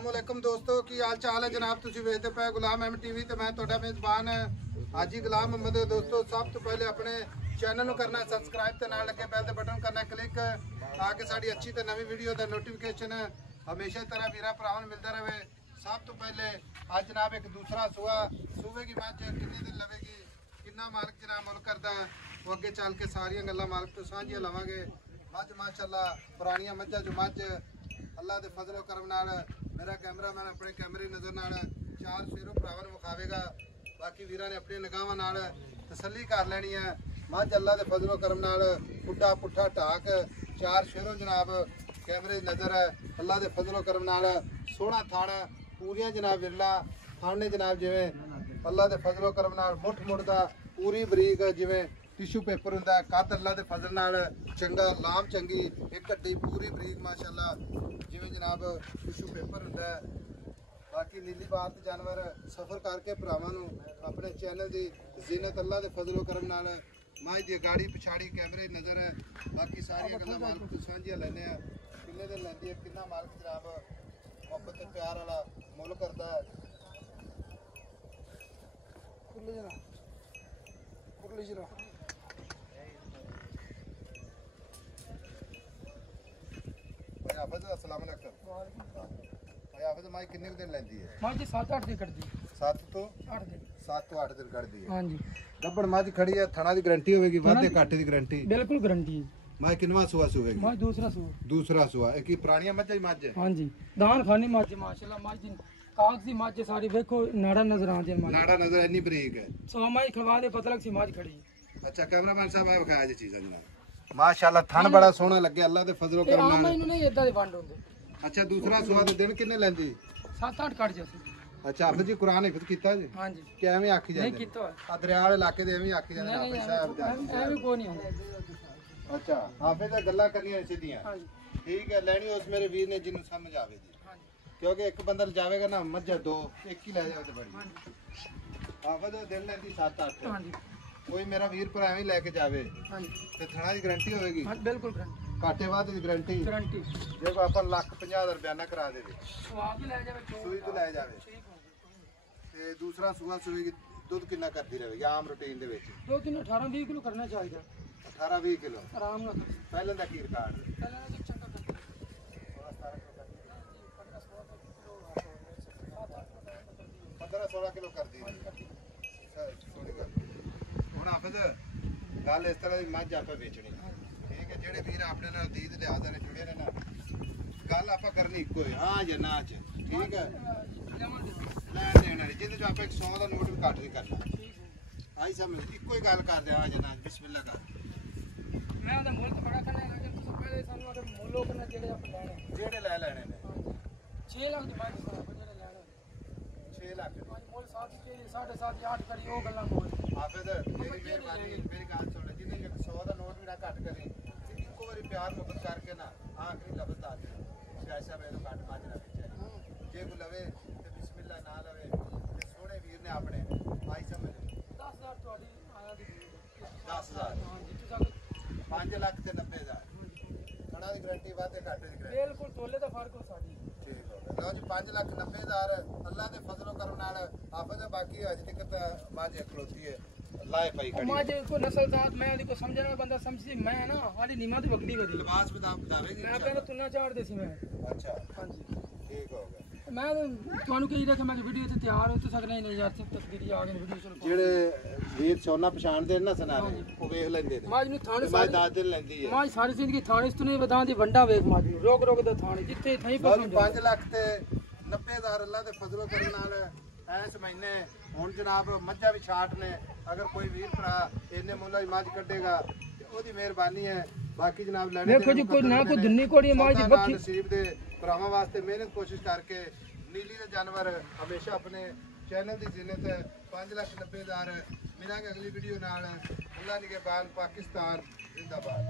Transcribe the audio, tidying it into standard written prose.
अस्सलामुअलैकुम दोस्तों की हाल चाल है जनाब। तुसी वेखदे पे गुलाम एम टीवी ते मैं तुहाडा मेजबान हाजी गुलाम मोहम्मद। दोस्तों सब तो पहले अपने चैनल ਨੂੰ करना सब्सक्राइब ते नाल लगे बैल दे बटन करना क्लिक ताकि साडी अच्छी ते नवी वीडियो दा नोटिफिकेशन हमेशा तरह वीरा भरावां नूं मिलदा रहे। सब तो पहले आज जनाब एक दूसरा सूआ सूबे की मझ कितने दिन लवेगी, कितना मालिक जनाब मुल करदा वो अगे चल के सारियां गल्लां मालिक तो साझियां लवांगे। मझ माशाअल्लाह पुरानियां मझां जो मझ अल्लाह के फजलो करम नाल मेरा कैमरामैन अपने कैमरे नज़र नाल चार शेरों भरावां नूं विखावेगा। बाकी वीरां ने अपनी निगाहां नाल तसल्ली कर लैनी है। मझ अल्लाह के फजलो करम नाल पुट्ठा पुट्ठा ढाक चार शेरों जनाब कैमरे नज़र है। अल्लाह के फजलो करम नाल सोहना थान पूरियां जनाब विरला थाने जनाब जिवें अल्लाह के फजलो करम नाल मुठ मुड़दा पूरी बरीक जिवें टिशू पेपर होंदा है। कद अल्लाह के फजल नाल चंगा लाम चंगी एक हड्डी पूरी बरीक माशाअल्लाह जिवें जनाब टिशू पेपर होंदा है। बाकी नीली बात जानवर सफ़र करके भरावां नूं अपने चैनल की जीनत अल्लाह के फजलो करम नाल माई दी गाड़ी पिछाड़ी कैमरे नज़र है। बाकी सारियां गल्लां मालिक तो साझियां लैने आ। किन्ने दिन लैंदी है, कितना मालिक जनाब मोहब्बत ते प्यार वाला मुल करदा है। हाफिज़ अस्सलाम वालेकुम। हाफिज़ माई किन्ने दिन लैंदी है? माई जी 7-8 दिन कटदी। 7 तो 8 दिन 7 तो 8 दिन कटदी है। हां जी ਗੱਬੜ ਮੱਝ ਖੜੀ ਹੈ, ਥਣਾ ਦੀ ਗਾਰੰਟੀ ਹੋਵੇਗੀ, ਵਾਧੇ ਘਾਟੇ ਦੀ ਗਾਰੰਟੀ बिल्कुल गारंटी है। ਮੈਂ ਕਿੰਨਵਾ ਸੂਆ ਸੂਵੇਗੀ? माई दूसरा सू। ਦੂਸਰਾ ਸੂਆ। ਇਹ ਕੀ ਪੁਰਾਣੀਆਂ ਮੱਝਾਂ ਹੀ ਮੱਝ ਹੈ? हां जी दान खानी माई माशाल्लाह माई जी कागजी माई सारी देखो नाड़ा नजर आंदी माई ਨਾੜਾ ਨਜ਼ਰ ਇੰਨੀ ਬਰੀਕ ਹੈ। सो माई खवा दे पता लग सी माई खड़ी ਅੱਛਾ ਕੈਮਰਾਮੈਨ ਸਾਹਿਬ ਆ ਵਿਖਾਇਆ ਜੀ ਚੀਜ਼ਾਂ ਜਨਾਬ। ਮਾਸ਼ਾਅੱਲਾ ਥਣ ਬੜਾ ਸੋਹਣਾ ਲੱਗਿਆ ਅੱਲਾ ਦੇ ਫਜ਼ਲੋ ਤੇ ਕਰਮ ਆ ਨਾਲ। ਮੈਨੂੰ ਨਹੀਂ ਇਦਾਂ ਦੇ ਵੰਡ ਹੁੰਦੇ। ਅੱਛਾ ਦੂਸਰਾ ਸੂਆ ਦੇ ਦਿਨ ਕਿੰਨੇ ਲੈਂਦੀ? 7-8 ਕੱਟ ਜਸੀ। ਅੱਛਾ ਹਾਫਿਜ਼ ਜੀ ਕੁਰਾਨ ਹਿਫਜ਼ ਕੀਤਾ ਜੀ? हां जी ਕਿ ਐਵੇਂ ਆਖੀ ਜਾਂਦੇ नहीं कीता है। ਆ ਦਰਿਆ ਵਾਲੇ ਇਲਾਕੇ ਦੇ ਐਵੇਂ ਆਖੀ ਜਾਂਦੇ नहीं ਹਾਫਿਜ਼ ਸਾਹਿਬ नहीं ऐ भी कोई नहीं होंदा। ਅੱਛਾ ਹਾਫਿਜ਼ ਦਾ ਗੱਲਾਂ ਕਰਨੀਆਂ ਸਿੱਧੀਆਂ हां जी ਠੀਕ ਹੈ। ਲੈਣੀ ਉਸ ਮੇਰੇ ਵੀਰ ਨੇ ਜਿਹਨੂੰ ਸਮਝ ਆਵੇ ਜੀ, हां जी ਕਿਉਂਕਿ ਇੱਕ ਬੰਦਾ ਜਾਵੇਗਾ ਨਾ ਮੱਝਾਂ ਦੋ ਇੱਕ ਹੀ ਲੈ ਜਾਵੇ ਤੇ ਬੜੀ। हां जी ਹਾਫਿਜ਼ ਦਾ ਦਿਨ ਲੈਂਦੀ 7-8। हां जी ਕੋਈ ਮੇਰਾ ਵੀਰ ਭਰਾ ਐਵੇਂ ਲੈ ਕੇ ਜਾਵੇ हां जी ਤੇ ਥਣਾ ਦੀ ਗਾਰੰਟੀ ਹੋਵੇਗੀ, हां बिल्कुल गारंटी ਘਾਟੇ ਵਾਧੇ ਦੀ ਗਾਰੰਟੀ। गारंटी ਜੇ ਕੋ ਆਪਾਂ 1,50,000 ਰੁਪਿਆਨਾ ਕਰਾ ਦੇਵੇ स्वाद भी ले जावे ਸੂਈ ਤੋਂ ਲੈ ਜਾਵੇ ठीक हो ਤੇ ਦੂਸਰਾ ਸੂਆ ਸੂਏਗੀ ਦੁੱਧ ਕਿੰਨਾ ਕਰਦੀ ਰਹੇਗੀ ਆਮ ਰੂਟੀਨ ਦੇ ਵਿੱਚ? 2-3 18-20 ਕਿਲੋ ਕਰਨਾ ਚਾਹੀਦਾ 18-20 ਕਿਲੋ ਆਰਾਮ ਨਾਲ। ਪਹਿਲਾਂ ਦਾ ਕੀ ਰਿਕਾਰਡ? ਪਹਿਲਾਂ ਤਾਂ ਚੰਗਾ ਕਰਦਾ 15-16 ਕਿਲੋ ਕਰਦੀ ਹੈ। ਥੋੜੀ ਗੱਲ ਹੁਣ ਹਾਫਿਜ਼ ਗੱਲ ਇਸ ਤਰ੍ਹਾਂ ਦੀ ਮੱਝ ਆਪਾਂ ਵੇਚਣੀ ਠੀਕ ਹੈ। ਜਿਹੜੇ ਵੀਰ ਆਪਣੇ ਨਾਲ ਦੀਦ ਲਿਆਦ ਨਾਲ ਜੁੜੇ ਨੇ ਨਾ ਗੱਲ ਆਪਾਂ ਕਰਨੀ ਇੱਕੋ ਹੈ ਹਾਂ ਜਾਂ ਨਾ ਚ ਠੀਕ ਹੈ। ਲੈਣ ਦੇਣ ਵਾਲੀ ਜਿਹਦੇ ਚ ਆਪਾਂ 100 ਦਾ ਨੋਟ ਵੀ ਘੱਟ ਨਹੀਂ ਕਰਨਾ ਆਈ ਸਮਝ ਇੱਕੋ ਹੀ ਗੱਲ ਕਰਦੇ ਹਾਂ ਜਾਂ ਨਾ। ਬਿਸਮਿਲ੍ਲਾ ਕਰ। ਮੈਂ ਉਹਦਾ ਮੁੱਲ ਤਾਂ ਬੜਾ ਕਰਨਾ ਲੇਕਿਨ ਤੁਸੀਂ ਪਹਿਲੇ ਸਾਨੂੰ ਉਹਦੇ ਮੁੱਲੋਂ ਕਰਨਾ ਜਿਹੜੇ ਆਪਾਂ ਲੈਣੇ ਜਿਹੜੇ ਲੈ ਲੈਣੇ ਨੇ 6 ਲੱਖ ਦੀ ਬਾਈ ਜਿਹੜੇ ਲੈਣੇ 6 ਲੱਖ ਮੁੱਲ 7 ਕੇ 7.5 8 ਕਰੀ ਉਹ ਗੱਲਾਂ ਬੋਲ। ਹਾਫਿਜ਼ ਮੇਰੀ ਮਿਹਰਬਾਨੀ ਮੇਰੀ ਗੱਲ ਸੁਣ ਜਿਹਨੇ 100 ਦਾ ਨੋਟ ਵੀ ਨਾ ਘੱਟ ਕਰੇ ਤੇ ਇੱਕੋ ਵਾਰੀ ਪਿਆਰ ਮੁਹੱਬਤ ਕਰਕੇ ਨਾ ਆਖਰੀ ਲਫ਼ਜ਼ ਦੱਸ ਦੇ ਸ਼ਾਇਦ ਸਾਹਿਬ ਇਹਨੂੰ ਘੱਟ ਮੱਝ ਨਾ ਵੇਚੇ। ਜੇ ਕੋ ਲਵੇ ਤੇ ਬਿਸਮਿਲ੍ਲਾ ਨਾ ਲਵੇ ਤੇ ਸੋਹਣੇ ਵੀਰ ਨੇ ਆਪਣੇ ਆਈ ਸਮਝ 10,000 ਤੁਹਾਡੀ ਆਇਆ ਦੀ 10,000 ਹਾਂ ਜੀ ਤੁਸੀਂ 5 ਲੱਖ ਤੇ 90,000 ਖੜਾ ਦੀ ਗਾਰੰਟੀ ਵਾਧੇ ਘਾਟੇ ਦੀ ਗਾਰੰਟੀ ਬਿਲਕੁਲ ਤੋਲੇ ਦਾ ਫਰਕ ਹੋ ਸਾਡੀ ਠੀਕ ਹੋ ਗਿਆ। ਲਓ ਜੀ 5,90,000 ਅੱਲਾ ਦੇ ਫਜ਼ਲੋ ਕਰਮ ਨਾਲ ਹਾਫਿਜ਼ ਬਾਕੀ ਅਜੇ ਤੱਕ ਤਾਂ ਮੱਝ ਖਲੋਤੀ ਹੈ ਲਾਏ ਪਈ ਖੜੀ ਮਾਂ ਜੇ ਕੋਈ ਨਸਲ ਜ਼ਾਤ ਮੈਂ ਉਹਦੀ ਕੋ ਸਮਝਣ ਵਾਲਾ ਬੰਦਾ ਸਮਝੀ ਮੈਂ ਨਾ ਹਾਲੀ ਨੀਮਾ ਦੀ ਵਗਦੀ ਵਧੀ ਲਿਬਾਸ ਬਤਾਵੇਗੀ ਮੈਂ ਪਹਿਲਾਂ ਤੁਨਾ ਝਾੜਦੇ ਸੀ ਮੈਂ। ਅੱਛਾ ਹਾਂਜੀ ਠੀਕ ਹੋ ਗਿਆ। ਮੈਂ ਤੁਹਾਨੂੰ ਕਹੀ ਰਿਹਾ ਕਿ ਮੈਂ ਵੀਡੀਓ ਤੇ ਤਿਆਰ ਹੋ ਤੇ ਸਕਦਾ ਨਹੀਂ ਯਾਰ ਤਕਦੀਰੀ ਆ ਗਏ ਵੀਡੀਓ ਚਲੋ ਜਿਹੜੇ ਵੀਰ ਸੋਨਾ ਪਛਾਣਦੇ ਨੇ ਨਾ ਸਨਾਰੇ ਉਹ ਵੇਖ ਲੈਂਦੇ ਨੇ ਮਾਜ ਨੂੰ ਥਾਣੇ ਮਾਝ 10 ਦਿਨ ਲੈਂਦੀ ਹੈ। ਮਾਜ ਸਾਰੀ ਜ਼ਿੰਦਗੀ ਥਾਣੇ ਤੋਂ ਨਹੀਂ ਵਧਾਂ ਦੀ ਵੰਡਾ ਵੇਖ ਮਾਜ ਨੂੰ ਰੋਕ ਰੋਕ ਦਾ ਥਾਣੇ ਜਿੱਥੇ ਥਾਈ ਲਓ ਜੀ ਪਸੰਦ 5 ਲੱਖ ਤੇ 90,000 ਅੱਲਾ ਦੇ ਫਜ਼ਲੋ ਕਰਮ ਨਾਲ ਐਸ ਮਹੀਨੇ ਹੁਣ ਜਨਾਬ ਮੱਝਾਂ ਵੀ ਛਾਟ ਨੇ। ਅਗਰ ਕੋਈ ਵੀਰ ਭਰਾ ਇੰਨੇ ਮੁੱਲਾਂ ਦੀ ਮੱਝ ਕੱਢੇਗਾ ਤੇ ਉਹਦੀ ਮਿਹਰਬਾਨੀ ਹੈ। ਬਾਕੀ ਜਨਾਬ ਲੈਣੇ ਦੇਖੋ ਜੀ ਕੋਈ ਨਾ ਕੋਈ ਦੁੰਨੀ ਕੋੜੀ ਮਾਜ ਦੀ ਬੱਕੀ ਨਸੀਬ ਦੇ ਭਰਾਵਾਂ ਵਾਸਤੇ ਮਿਹਨਤ ਕੋਸ਼ਿਸ਼ ਕਰਕੇ ਨੀਲੀ ਦੇ ਜਾਨਵਰ ਹਮੇਸ਼ਾ ਆਪਣੇ ਚੈਨਲ ਦੀ ਜ਼ਿੰਨਤ 5,90,000 ਮਿਲਾਂਗੇ ਅਗਲੀ ਵੀਡੀਓ ਨਾਲ। ਅੱਲਾ ਨਿਗਹਿਬਾਨ ਪਾਕਿਸਤਾਨ ਜ਼ਿੰਦਾਬਾਦ।